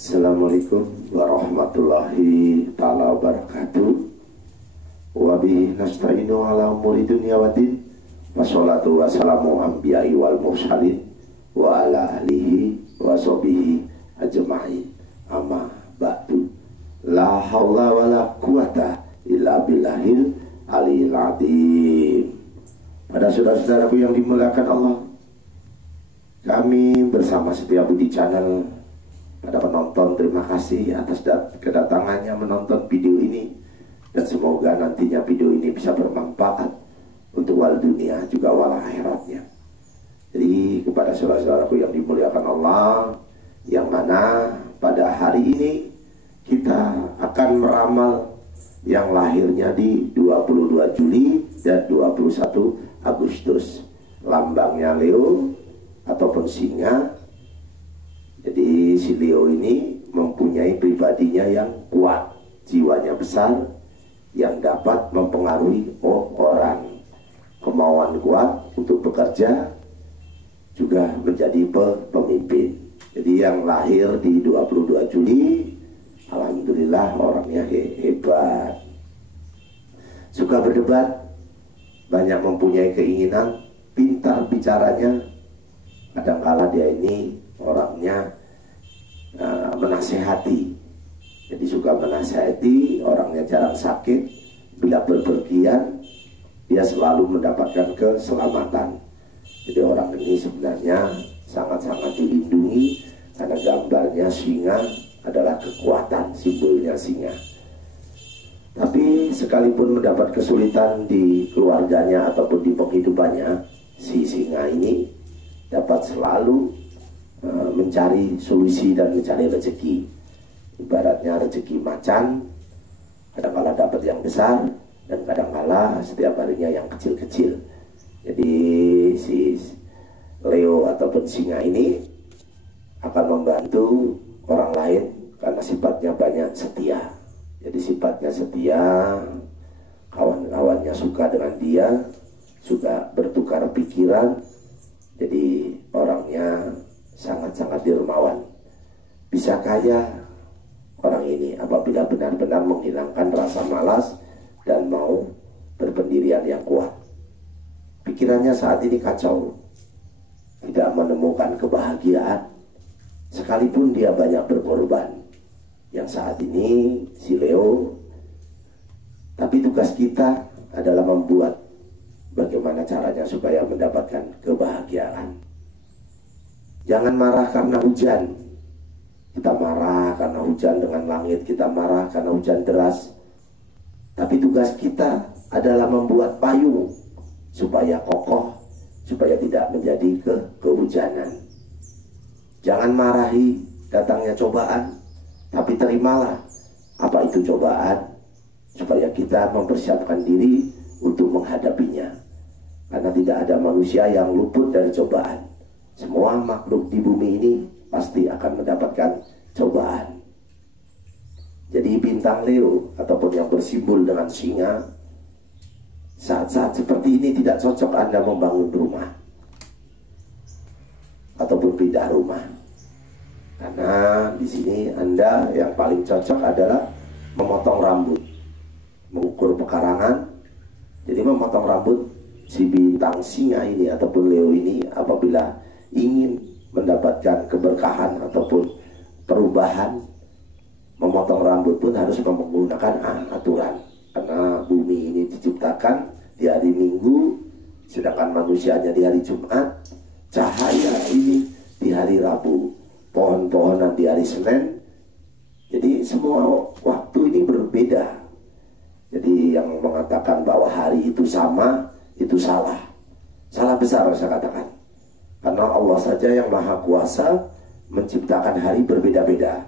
Assalamualaikum warahmatullahi ta'ala wabarakatuh. Wa bihi nasta'inu ala umuri dunya waddin. Wassalatu wassalamu anbiya'i wal mursalin wa ala alihi wa sahbihi ajma'in. Amma ba'du. La haula wa la quwata illa billahil aliyil azim. Pada saudara-saudaraku yang dimuliakan Allah, kami bersama Setia Budi Channel, pada penonton, terima kasih atas kedatangannya menonton video ini, dan semoga nantinya video ini bisa bermanfaat untuk wal dunia juga wal akhiratnya. Jadi kepada saudara-saudaraku yang dimuliakan Allah, yang mana pada hari ini kita akan meramal yang lahirnya di 22 Juli dan 21 Agustus, lambangnya Leo ataupun singa. Jadi si Leo ini mempunyai pribadinya yang kuat, jiwanya besar, yang dapat mempengaruhi orang, kemauan kuat untuk bekerja, juga menjadi pemimpin. Jadi yang lahir di 22 Juli, alhamdulillah orangnya hebat, suka berdebat, banyak mempunyai keinginan, pintar bicaranya. Kadangkala dia ini orangnya menasehati, jadi suka menasehati, orangnya jarang sakit, bila berpergian dia selalu mendapatkan keselamatan. Jadi orang ini sebenarnya sangat-sangat dilindungi karena gambarnya singa adalah kekuatan, simbolnya singa. Tapi sekalipun mendapat kesulitan di keluarganya ataupun di penghidupannya, si singa ini dapat selalu mencari solusi dan mencari rezeki. Ibaratnya rezeki macan, kadang-kala dapat yang besar dan kadang-kala setiap harinya yang kecil-kecil. Jadi si Leo ataupun singa ini akan membantu orang lain karena sifatnya banyak setia. Jadi sifatnya setia, kawan-kawannya suka dengan dia, suka bertukar pikiran. Jadi orangnya sangat-sangat dermawan, bisa kaya orang ini apabila benar-benar menghilangkan rasa malas dan mau berpendirian yang kuat. Pikirannya saat ini kacau, tidak menemukan kebahagiaan, sekalipun dia banyak berkorban. Yang saat ini si Leo, tapi tugas kita adalah membuat bagaimana caranya supaya mendapatkan kebahagiaan. Jangan marah karena hujan. Kita marah karena hujan dengan langit, kita marah karena hujan deras. Tapi tugas kita adalah membuat payung supaya kokoh, supaya tidak menjadi kehujanan. Jangan marahi datangnya cobaan, tapi terimalah apa itu cobaan, supaya kita mempersiapkan diri untuk menghadapinya. Karena tidak ada manusia yang luput dari cobaan. Semua makhluk di bumi ini pasti akan mendapatkan cobaan. Jadi bintang Leo ataupun yang bersimbol dengan singa, saat-saat seperti ini tidak cocok Anda membangun rumah ataupun pindah rumah. Karena di sini Anda yang paling cocok adalah memotong rambut, mengukur pekarangan. Jadi memotong rambut si bintang singa ini ataupun Leo ini apabila ingin mendapatkan keberkahan ataupun perubahan, memotong rambut pun harus menggunakan aturan. Karena bumi ini diciptakan di hari Minggu, sedangkan manusianya di hari Jumat, cahaya ini di hari Rabu, pohon-pohonan di hari Senin. Jadi semua waktu ini berbeda. Jadi yang mengatakan bahwa hari itu sama, itu salah. Salah besar saya katakan. Karena Allah saja yang maha kuasa menciptakan hari berbeda-beda.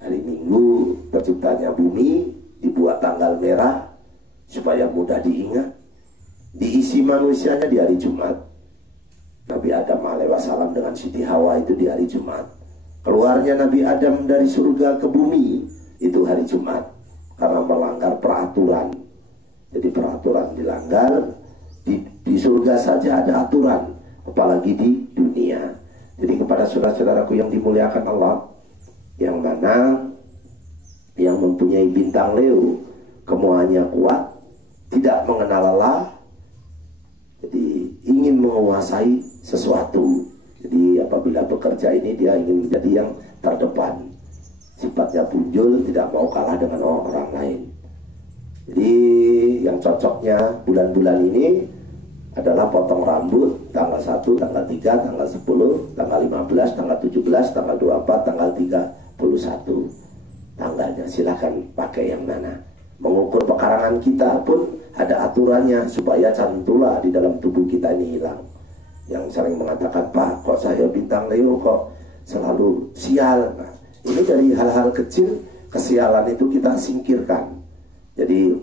Hari Minggu terciptanya bumi, dibuat tanggal merah supaya mudah diingat. Diisi manusianya di hari Jumat. Nabi Adam alaihissalam dengan Siti Hawa itu di hari Jumat. Keluarnya Nabi Adam dari surga ke bumi itu hari Jumat, karena melanggar peraturan. Jadi peraturan dilanggar, di surga saja ada aturan, apalagi di dunia. Jadi kepada saudara-saudaraku yang dimuliakan Allah, yang mana yang mempunyai bintang Leo kemuannya kuat, tidak mengenal lelah, jadi ingin menguasai sesuatu. Jadi apabila bekerja ini dia ingin menjadi yang terdepan, sifatnya punjul, tidak mau kalah dengan orang lain. Jadi yang cocoknya bulan-bulan ini adalah potong rambut tanggal 1, tanggal 3, tanggal 10, tanggal 15, tanggal 17, tanggal 24, tanggal 31 tanggalnya. Silahkan pakai yang mana. Mengukur pekarangan kita pun ada aturannya supaya cantula di dalam tubuh kita ini hilang. Yang sering mengatakan, Pak, kok saya bintang Leo kok selalu sial. Nah, ini dari hal-hal kecil, kesialan itu kita singkirkan. Jadi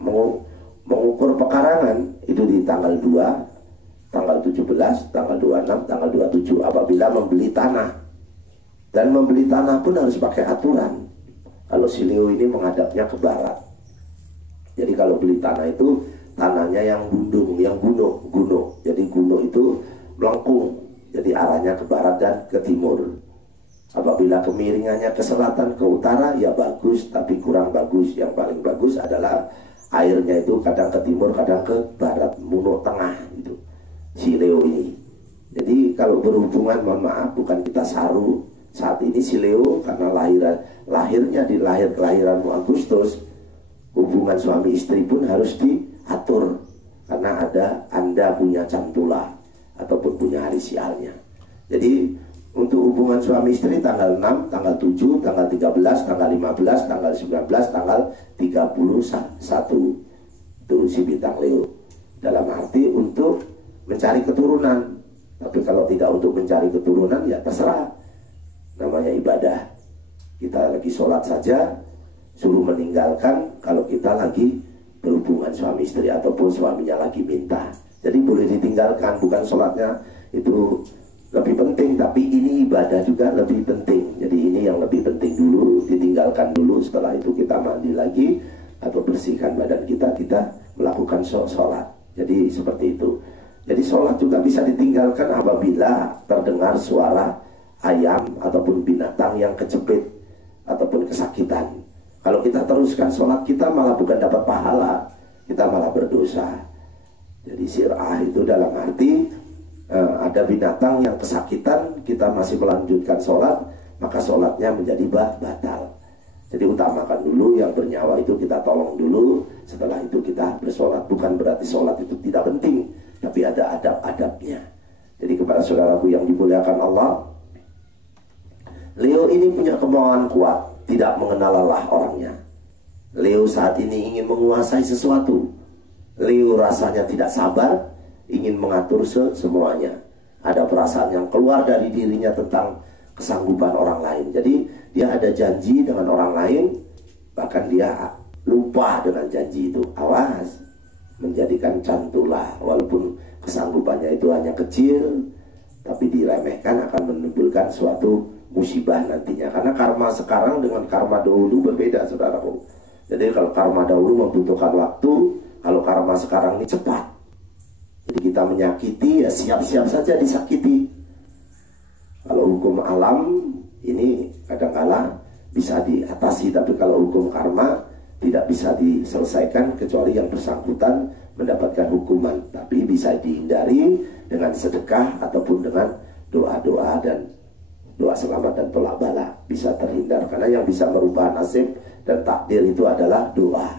mengukur pekarangan itu di tanggal 2, tanggal 17, tanggal 26, tanggal 27 apabila membeli tanah. Dan membeli tanah pun harus pakai aturan. Kalau si Leo ini menghadapnya ke barat. Jadi kalau beli tanah itu tanahnya yang gundung, yang gunung. Jadi gunung itu melengkung, jadi arahnya ke barat dan ke timur. Apabila kemiringannya ke selatan, ke utara, ya bagus, tapi kurang bagus. Yang paling bagus adalah airnya itu kadang ke timur, kadang ke barat, munuk tengah gitu. Si Leo ini. Jadi kalau berhubungan, mohon maaf, bukan kita saru. Saat ini si Leo karena lahirnya di kelahiran Agustus, hubungan suami istri pun harus diatur karena Anda punya cantula ataupun punya hari sialnya. Jadi untuk hubungan suami istri tanggal 6, tanggal 7, tanggal 13, tanggal 15, tanggal 19, tanggal 31 itu si bintang Leo. Dalam arti untuk mencari keturunan. Tapi kalau tidak untuk mencari keturunan, ya terserah. Namanya ibadah. Kita lagi sholat saja suruh meninggalkan kalau kita lagi berhubungan suami istri ataupun suaminya lagi minta. Jadi boleh ditinggalkan, bukan sholatnya itu lebih penting, tapi ini ibadah juga lebih penting. Jadi ini yang lebih penting dulu, ditinggalkan dulu. Setelah itu kita mandi lagi atau bersihkan badan kita melakukan sholat. Jadi seperti itu. Jadi sholat juga bisa ditinggalkan apabila terdengar suara ayam ataupun binatang yang kejepit ataupun kesakitan. Kalau kita teruskan sholat kita malah bukan dapat pahala, kita malah berdosa. Jadi sir'ah itu dalam arti ada binatang yang kesakitan, kita masih melanjutkan sholat, maka sholatnya menjadi batal. Jadi utamakan dulu yang bernyawa itu kita tolong dulu, setelah itu kita bersolat. Bukan berarti sholat itu tidak penting, tapi ada adab-adabnya. Jadi kepada saudaraku yang dimuliakan Allah, Leo ini punya kemauan kuat, tidak mengenal lelah orangnya. Leo saat ini ingin menguasai sesuatu. Leo rasanya tidak sabar, ingin mengatur semuanya. Ada perasaan yang keluar dari dirinya tentang kesanggupan orang lain. Jadi dia ada janji dengan orang lain, bahkan dia lupa dengan janji itu. Awas, menjadikan cantula. Walaupun kesanggupannya itu hanya kecil, tapi diremehkan akan menimbulkan suatu musibah nantinya. Karena karma sekarang dengan karma dahulu berbeda, saudaraku. Jadi kalau karma dahulu membutuhkan waktu, kalau karma sekarang ini cepat. Jadi kita menyakiti, ya siap-siap saja disakiti. Kalau hukum alam ini kadang-kala bisa diatasi, tapi kalau hukum karma tidak bisa diselesaikan kecuali yang bersangkutan mendapatkan hukuman. Tapi bisa dihindari dengan sedekah ataupun dengan doa-doa dan doa selamat dan tolak bala, bisa terhindar. Karena yang bisa merubah nasib dan takdir itu adalah doa.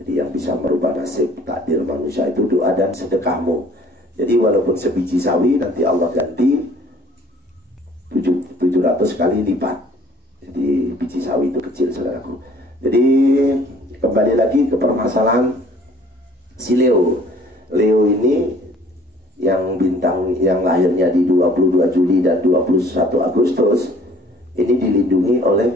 Jadi yang bisa merubah nasib takdir manusia itu doa dan sedekahmu. Jadi walaupun sebiji sawi nanti Allah ganti 700 kali lipat. Jadi biji sawi itu kecil, saudaraku. Jadi kembali lagi ke permasalahan si Leo. Leo ini yang bintang yang lahirnya di 22 Juli dan 21 Agustus ini dilindungi oleh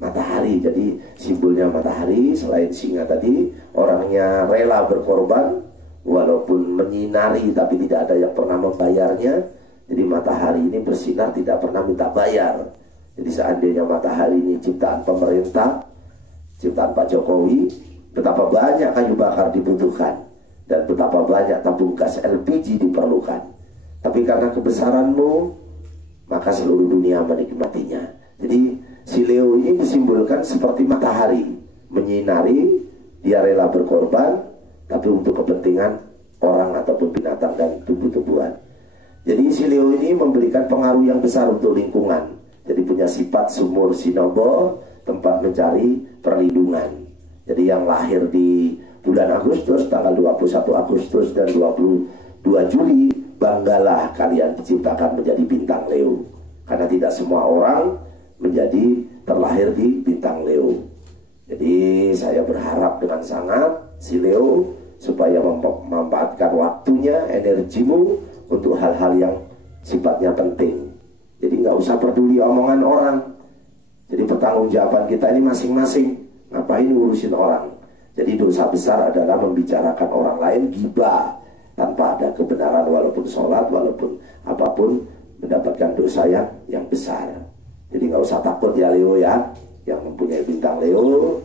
matahari. Jadi simbolnya matahari. Selain singa tadi, orangnya rela berkorban walaupun menyinari tapi tidak ada yang pernah membayarnya. Jadi matahari ini bersinar tidak pernah minta bayar. Jadi seandainya matahari ini ciptaan pemerintah, ciptaan Pak Jokowi, betapa banyak kayu bakar dibutuhkan dan betapa banyak tabung gas LPG diperlukan. Tapi karena kebesaranmu, maka seluruh dunia menikmatinya. Jadi si Leo disimbolkan seperti matahari menyinari, dia rela berkorban, tapi untuk kepentingan orang ataupun binatang dan tumbuh-tumbuhan. Jadi si Leo ini memberikan pengaruh yang besar untuk lingkungan. Jadi punya sifat sumur sinobo, tempat mencari perlindungan. Jadi yang lahir di bulan Agustus, tanggal 21 Agustus dan 22 Juli, banggalah kalian diciptakan menjadi bintang Leo. Karena tidak semua orang menjadi terlahir di bintang Leo. Jadi saya berharap dengan sangat si Leo supaya memanfaatkan waktunya, energimu untuk hal-hal yang sifatnya penting. Jadi nggak usah peduli omongan orang. Jadi pertanggungjawaban kita ini masing-masing. Ngapain ngurusin orang? Jadi dosa besar adalah membicarakan orang lain, ghibah, tanpa ada kebenaran, walaupun sholat, walaupun apapun, mendapatkan dosa yang besar. Jadi nggak usah takut ya Leo ya, yang mempunyai bintang Leo.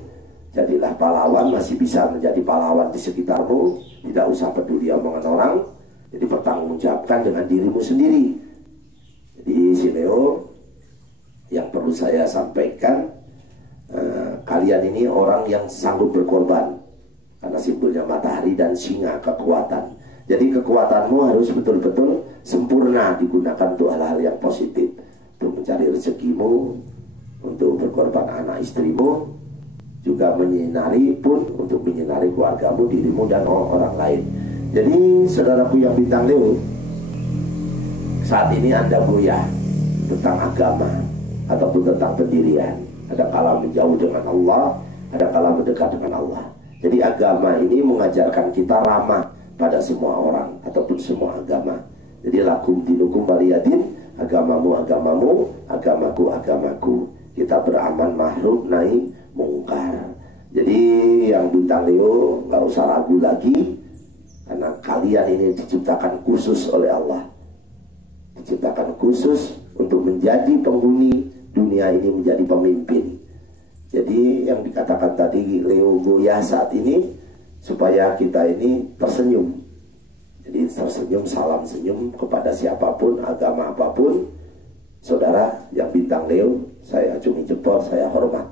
Jadilah pahlawan, masih bisa menjadi pahlawan di sekitarmu. Tidak usah peduli omongan orang. Jadi pertanggungjawabkan dengan dirimu sendiri. Jadi si Leo, yang perlu saya sampaikan, kalian ini orang yang sanggup berkorban. Karena simbolnya matahari dan singa, kekuatan. Jadi kekuatanmu harus betul-betul sempurna digunakan untuk hal-hal yang positif. Untuk mencari rezekimu, untuk berkorban anak istrimu, juga menyinari pun untuk menyinari keluargamu, dirimu dan orang lain. Jadi saudaraku yang bintang Leo, saat ini Anda goyah tentang agama ataupun tentang pendirian. Ada kala menjauh dengan Allah, ada kala mendekat dengan Allah. Jadi agama ini mengajarkan kita ramah pada semua orang ataupun semua agama. Jadi lakum dinukum waliyadin, agamamu agamamu, agamaku agamaku. Kita beraman ma'ruf nahi mungkar. Jadi yang bintang Leo nggak usah ragu lagi, karena kalian ini diciptakan khusus oleh Allah. Diciptakan khusus untuk menjadi penghuni dunia ini, menjadi pemimpin. Jadi yang dikatakan tadi Leo goyah saat ini supaya kita ini tersenyum. Jadi tersenyum, salam senyum kepada siapapun, agama apapun. Saudara yang bintang Leo, saya acungi jempol, saya hormat.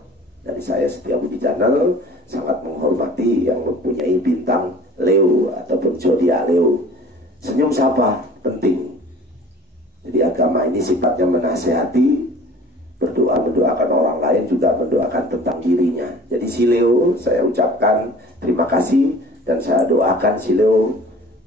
Dari saya Setiabudi Channel sangat menghormati yang mempunyai bintang Leo ataupun zodiak Leo. Senyum sapa penting. Jadi agama ini sifatnya menasehati, berdoa mendoakan orang lain, juga mendoakan tentang dirinya. Jadi si Leo, saya ucapkan terima kasih dan saya doakan si Leo,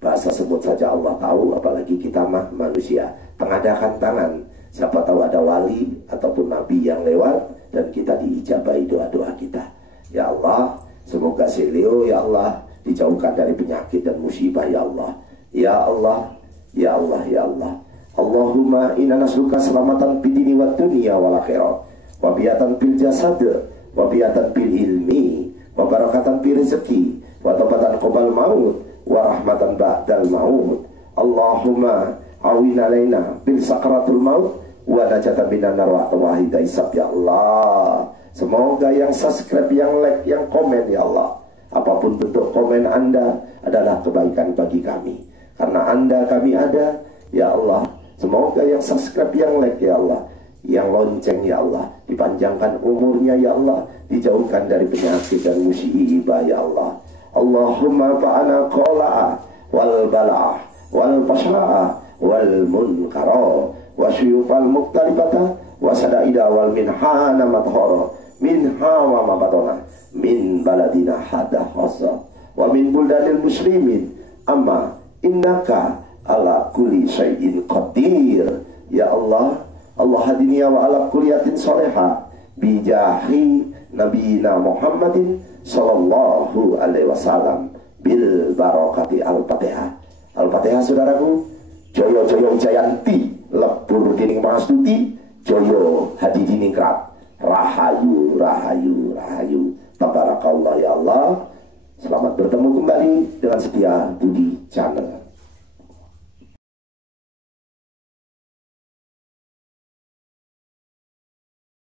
bahasa sebut saja Allah tahu, apalagi kita mah manusia, tengadakan tangan. Siapa tahu ada wali ataupun nabi yang lewat dan kita diijabahi doa-doa kita. Ya Allah, semoga si Leo ya Allah dijauhkan dari penyakit dan musibah ya Allah. Ya Allah, ya Allah, ya Allah. Allahumma inna nasruka selamatan fid dini wad dunya wal akhirah, wa biyatan fil jasad, wa biyatan fil ilmi, wa barakatan fil rezeki, wa taubatan qabal maut, wa rahmatan ba'dal maut. Allahumma awin alaina bil sakratul maut wa najatan minan nar wa tawahida isab ya Allah. Semoga yang subscribe, yang like, yang komen ya Allah, apapun bentuk komen Anda adalah kebaikan bagi kami. Karena Anda kami ada ya Allah. Semoga yang subscribe, yang like ya Allah, yang lonceng ya Allah, dipanjangkan umurnya ya Allah, dijauhkan dari penyakit dan musibah ya Allah. Allahumma fa'ana qola'a wal bala'ah wal pasra'ah wal munkara wa syuyufal muktalibata wa sadaida wal minhana mathara minha wa mabatona min baladina hada khasa wa min buldanil muslimin amma innaka ala kulli syai'in qadir ya Allah. Allah hadiniya wa ala kulliyatin soleha bijahi nabiyina Muhammadin sallallahu alaihi wasallam bil barakati al-fatihah. Al-fatihah saudaraku. Joyo joyo jayanti lebur dining mastuti, joyo hadi diningrat, rahayu rahayu rahayu. Tabarakallah ya Allah. Selamat bertemu kembali dengan Setiabudi Channel.